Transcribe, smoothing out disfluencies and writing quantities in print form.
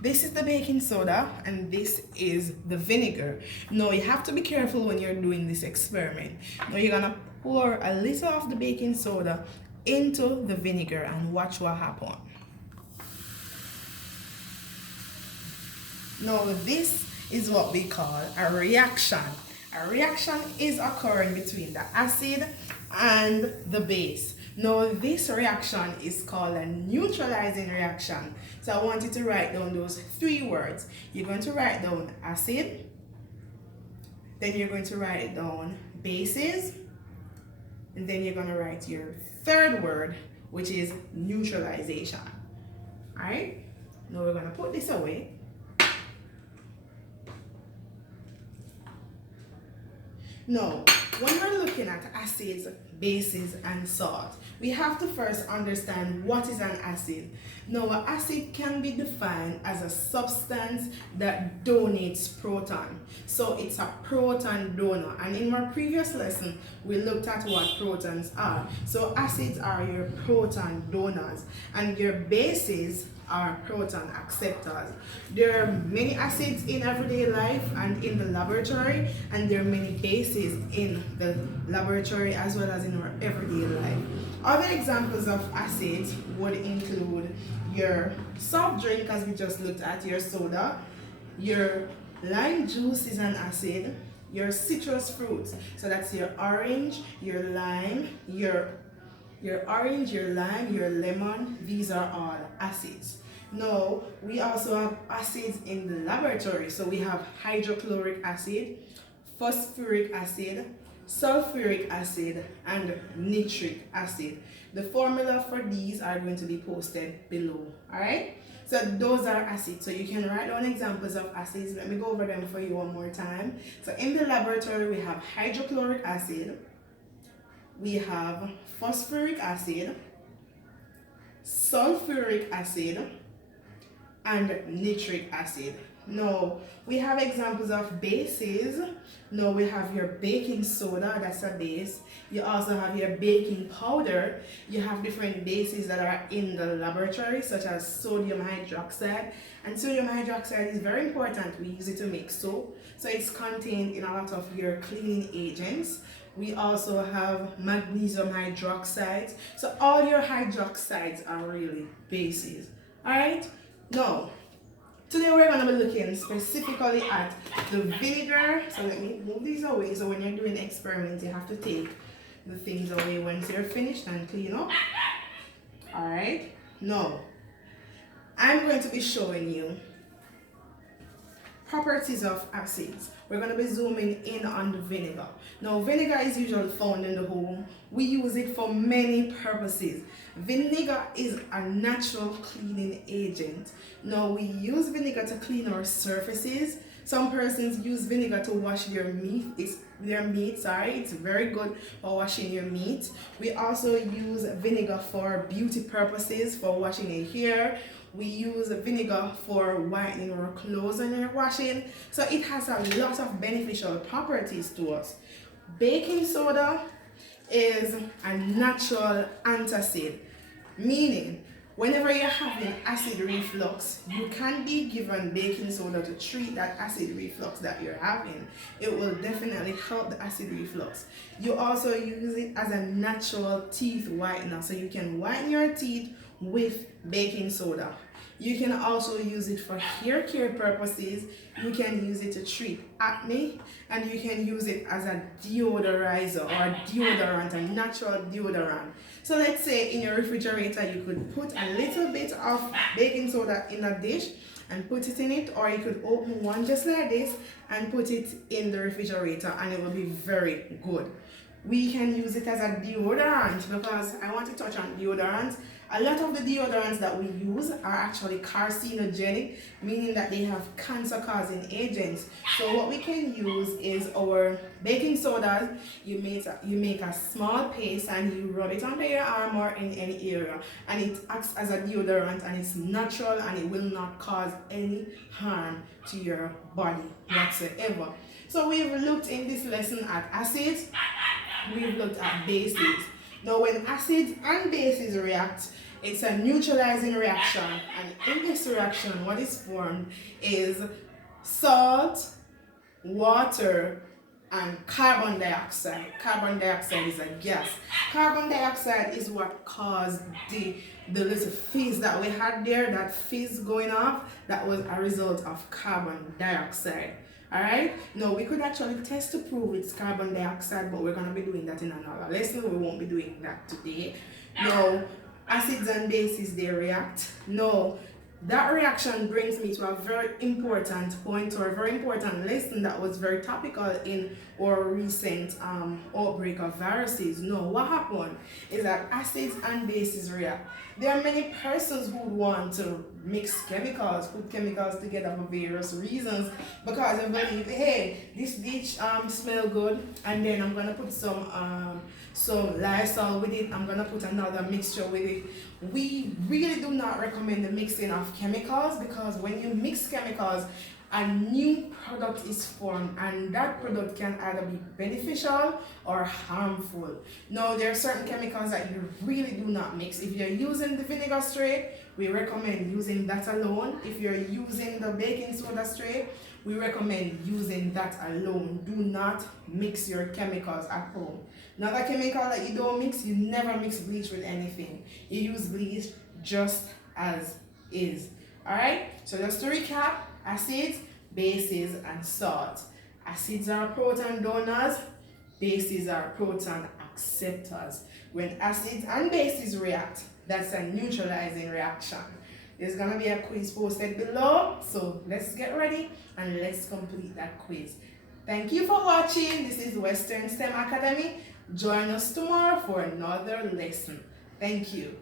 This is the baking soda and this is the vinegar. Now you have to be careful when you're doing this experiment. Now you're gonna pour a little of the baking soda into the vinegar and watch what happens. Now this is what we call a reaction. A reaction is occurring between the acid and the base. Now this reaction is called a neutralizing reaction. So I want you to write down those three words. You're going to write down acid, then you're going to write down bases, and then you're going to write your third word, which is neutralization. Alright? Now we're going to put this away. Now, when we're looking at acids, bases, and salt, we have to first understand what is an acid. Now, an acid can be defined as a substance that donates proton. So it's a proton donor. And in my previous lesson, we looked at what protons are. So acids are your proton donors, and your bases are proton acceptors. There are many acids in everyday life and in the laboratory, and there are many bases in the laboratory as well as in our everyday life. Other examples of acids would include your soft drink, as we just looked at, your soda, your lime juice is an acid, your citrus fruits, so that's your orange, your lime, your orange, your lime, your lemon, these are all acids. Now, we also have acids in the laboratory. So we have hydrochloric acid, phosphoric acid, sulfuric acid, and nitric acid. The formula for these are going to be posted below. Alright? So those are acids. So you can write down examples of acids. Let me go over them for you one more time. So in the laboratory, we have hydrochloric acid, we have phosphoric acid, sulfuric acid, and nitric acid. Now, we have examples of bases. Now, we have your baking soda, that's a base. You also have your baking powder. You have different bases that are in the laboratory, such as sodium hydroxide. And sodium hydroxide is very important. We use it to make soap. So it's contained in a lot of your cleaning agents. We also have magnesium hydroxide. So all your hydroxides are really bases. Alright? Now, today we're going to be looking specifically at the vinegar. So let me move these away. So when you're doing experiments, you have to take the things away once you're finished and clean up. Alright? Now, I'm going to be showing you properties of acids. We're going to be zooming in on the vinegar. Now, vinegar is usually found in the home. We use it for many purposes. Vinegar is a natural cleaning agent. Now, we use vinegar to clean our surfaces. Some persons use vinegar to wash their meat. It's very good for washing your meat. We also use vinegar for beauty purposes, for washing your hair. We use vinegar for whitening our clothes when you're washing. So it has a lot of beneficial properties to us. Baking soda is a natural antacid, meaning whenever you're having acid reflux, you can be given baking soda to treat that acid reflux that you're having. It will definitely help the acid reflux. You also use it as a natural teeth whitener, so you can whiten your teeth with baking soda. You can also use it for hair care purposes. You can use it to treat acne, and you can use it as a deodorizer or deodorant, a natural deodorant. So let's say in your refrigerator, you could put a little bit of baking soda in a dish and put it in it, or you could open one just like this and put it in the refrigerator, and it will be very good. We can use it as a deodorant, because I want to touch on deodorants. A lot of the deodorants that we use are actually carcinogenic, meaning that they have cancer-causing agents. So what we can use is our baking soda. You make a small paste and you rub it under your arm or in any area, and it acts as a deodorant, and it's natural, and it will not cause any harm to your body whatsoever. So we've looked in this lesson at acids, we've looked at bases. Now when acids and bases react, It's a neutralizing reaction, and in this reaction, what is formed is salt, water, and carbon dioxide. Carbon dioxide is a gas. Carbon dioxide is what caused the little fizz that we had there, that fizz going off, that was a result of carbon dioxide. Alright? Now we could actually test to prove it's carbon dioxide, but we're gonna be doing that in another lesson. We won't be doing that today. Now, acids and bases, they react. Now, that reaction brings me to a very important point, or a very important lesson that was very topical in our recent outbreak of viruses. No, what happened is that acids and bases react. There are many persons who want to mix chemicals, put chemicals together for various reasons, because they believe, hey, this dish smell good, and then I'm gonna put some Lysol with it, I'm gonna put another mixture with it. We really do not recommend the mixing of chemicals, because when you mix chemicals, a new product is formed, and that product can either be beneficial or harmful. Now, there are certain chemicals that you really do not mix. If you're using the vinegar straight, we recommend using that alone. If you're using the baking soda straight, we recommend using that alone. Do not mix your chemicals at home. Another chemical that you don't mix, you never mix bleach with anything. You use bleach just as is. Alright? So just to recap, acids, bases, and salt. Acids are proton donors, bases are proton acceptors. When acids and bases react, that's a neutralizing reaction. There's going to be a quiz posted below, so let's get ready and let's complete that quiz. Thank you for watching. This is Western STEM Academy. Join us tomorrow for another lesson. Thank you.